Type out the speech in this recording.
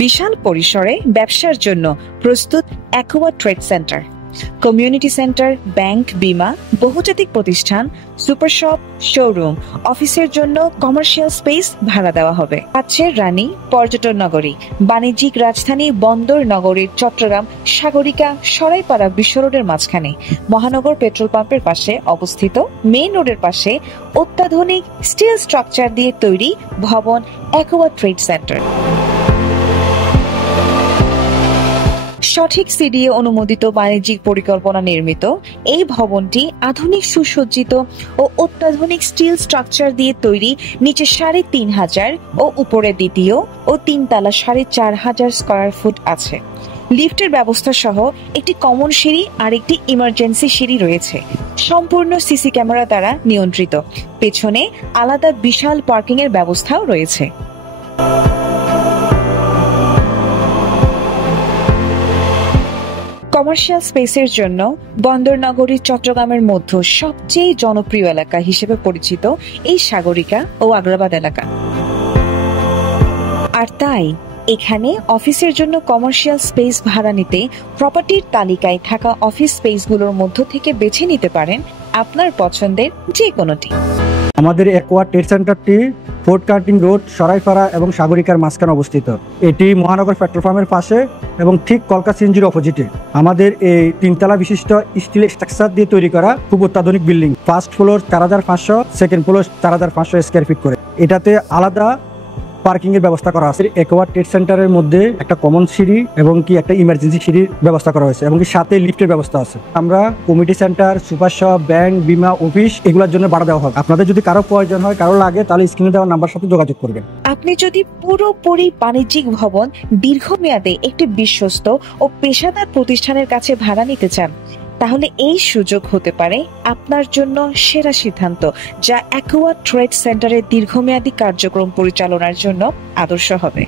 বিশাল পরিসরে ব্যবসার জন্য প্রস্তুত aqua trade centre, community centre, bank, বীমা, বহুজাতিক প্রতিষ্ঠান, সুপার শপ, শোরুম, অফিসের জন্য কমার্শিয়াল স্পেস ভাড়া দেওয়া হবে। আছে রানী পর্যটন নগরী, বাণিজ্যিক রাজধানী বন্দর নগরীর চট্টগ্রাম সাগরিকা সরাইপাড়া বিশ্ব রোডের মাঝখানে মহানগর পেট্রোল পাম্পের পাশে অবস্থিত মেইন রোডের পাশে অত্যাধুনিক স্টিল স্ট্রাকচার দিয়ে তৈরি ভবন অ্যাকোয়া ট্রেড সেন্টার। সঠিক সিডিএ অনুমোদিত বাণিজ্যিক পরিকল্পনা নির্মিত এই ভবনটি আধুনিক সুসজ্জিত ও অত্যাধুনিক স্টিল স্ট্রাকচার দিয়ে তৈরি। নিচে ৩,৫০০ ও উপরে দ্বিতীয় ও তিনতলা ৪,৫০০ স্কয়ার ফুট আছে। লিফটের ব্যবস্থা সহ একটি কমন সিঁড়ি আর একটি ইমার্জেন্সি সিঁড়ি রয়েছে, সম্পূর্ণ সিসি ক্যামেরা দ্বারা নিয়ন্ত্রিত। পেছনে আলাদা বিশাল পার্কিং এর ব্যবস্থাও রয়েছে। কমার্শিয়াল স্পেসের জন্য বন্দর নগরী চট্টগ্রামের মধ্যে সবচেয়ে জনপ্রিয় এলাকা হিসেবে পরিচিত এই সাগরিকা ও আগ্রাবাদ এলাকা। আর তাই এখানে অফিসের জন্য কমার্শিয়াল স্পেস ভাড়া নিতে প্রপার্টির তালিকায় থাকা অফিস স্পেসগুলোর মধ্য থেকে বেছে নিতে পারেন আপনার পছন্দের যে কোনোটি। আমাদের অ্যাকোয়া ট্রেড সেন্টারটি ফোর্ট কার্টিং রোড, সরাইপাড়া এবং সাগরিকার মাঝখানে অবস্থিত। এটি মহানগর পেট্রোল পাম্পের পাশে এবং ঠিক কলকা সিএনজির অপোজিটে। আমাদের এই তিনতলা বিশিষ্ট স্টিল স্ট্রাকচার দিয়ে তৈরি করা খুব অত্যাধুনিক building. First floor ৪৫০০, second floor ৪৫০০ square feet করে। এটাতে আলাদা পার্কিং এর ব্যবস্থা করা আছে। অ্যাকোয়া ট্রেড সেন্টারের মধ্যে একটা কমন সিঁড়ি এবং কি একটা ইমার্জেন্সি সিঁড়ির ব্যবস্থা করা হয়েছে এবং সাথে লিফটের ব্যবস্থা আছে। আমরা community centre, super shop, bank, বীমা, অফিস এগুলোর জন্য ভাড়া দেওয়া হবে। আপনাদের যদি কারো প্রয়োজন হয়, কারো লাগে, তাহলে স্ক্রিনে দেওয়া নাম্বার সাথে যোগাযোগ করবেন। আপনি যদি পুরোপুরি বাণিজ্যিক ভবন দীর্ঘমেয়াদে একটি বিশ্বস্ত ও পেশাদার প্রতিষ্ঠানের কাছে ভাড়া নিতে চান, তাহলে এই সুযোগ হতে পারে আপনার জন্য সেরা সিদ্ধান্ত, যা অ্যাকোয়া ট্রেড সেন্টারের দীর্ঘমেয়াদী কার্যক্রম পরিচালনার জন্য আদর্শ হবে।